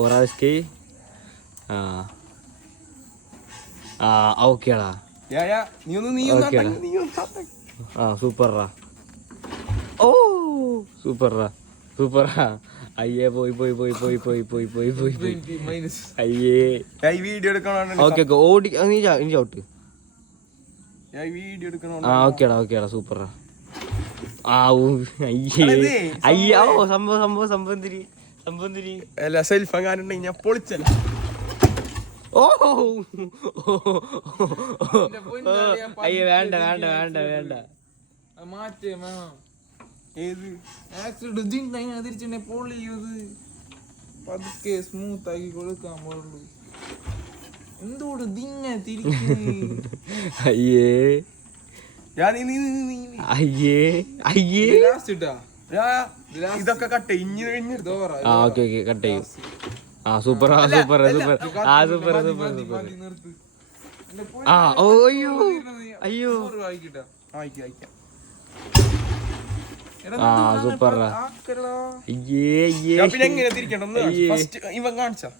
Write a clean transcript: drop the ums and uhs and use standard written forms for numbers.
ഓറാസ്കി ഓക്കേടാ. സൂപ്പറാ. ഓ സൂപ്പറാ സൂപ്പറാ. അയ്യേ പോയി പോയി പോയി പോയി പോയി പോയി പോയി പോയി പോയി. അയ്യേ വീഡിയോ എടുക്കണം. ഓക്കെ ഓക്കെ ഓടി നീ ചവിട്ട്. ഓക്കേടാ ഓക്കേടാ സൂപ്പറാ. അയ്യേ അയ്യോ സംഭവം സംഭവം സംഭവം തിരി സംഭവം തിരി. അല്ല സെൽഫ് എങ്ങാനുണ്ടെങ്കിൽ ഞാൻ പൊളിച്ചല്ല. ഓ അയ്യോ വേണ്ട വേണ്ട വേണ്ട വേണ്ട. പതുക്കെ സ്മൂത്ത് ആക്കി കൊടുക്കാൻ പാടുള്ളൂ. എന്തോട് ദിങ്ങ തിരി. അയ്യേ അയ്യേ അയ്യേ. ഇതൊക്കെ കട്ട് ഇഞ്ഞു കഴിഞ്ഞെടുത്തോ. ഓക്കെ ഓക്കെ കട്ട് ചെയ്യും. Super super super super super super. അയ്യോ അയ്യോ സൂപ്പർ. അയ്യേ അയ്യേ പിന്നെ എങ്ങനെ തിരിക്കണ്ട? ഇവൻ കാണിച്ചാ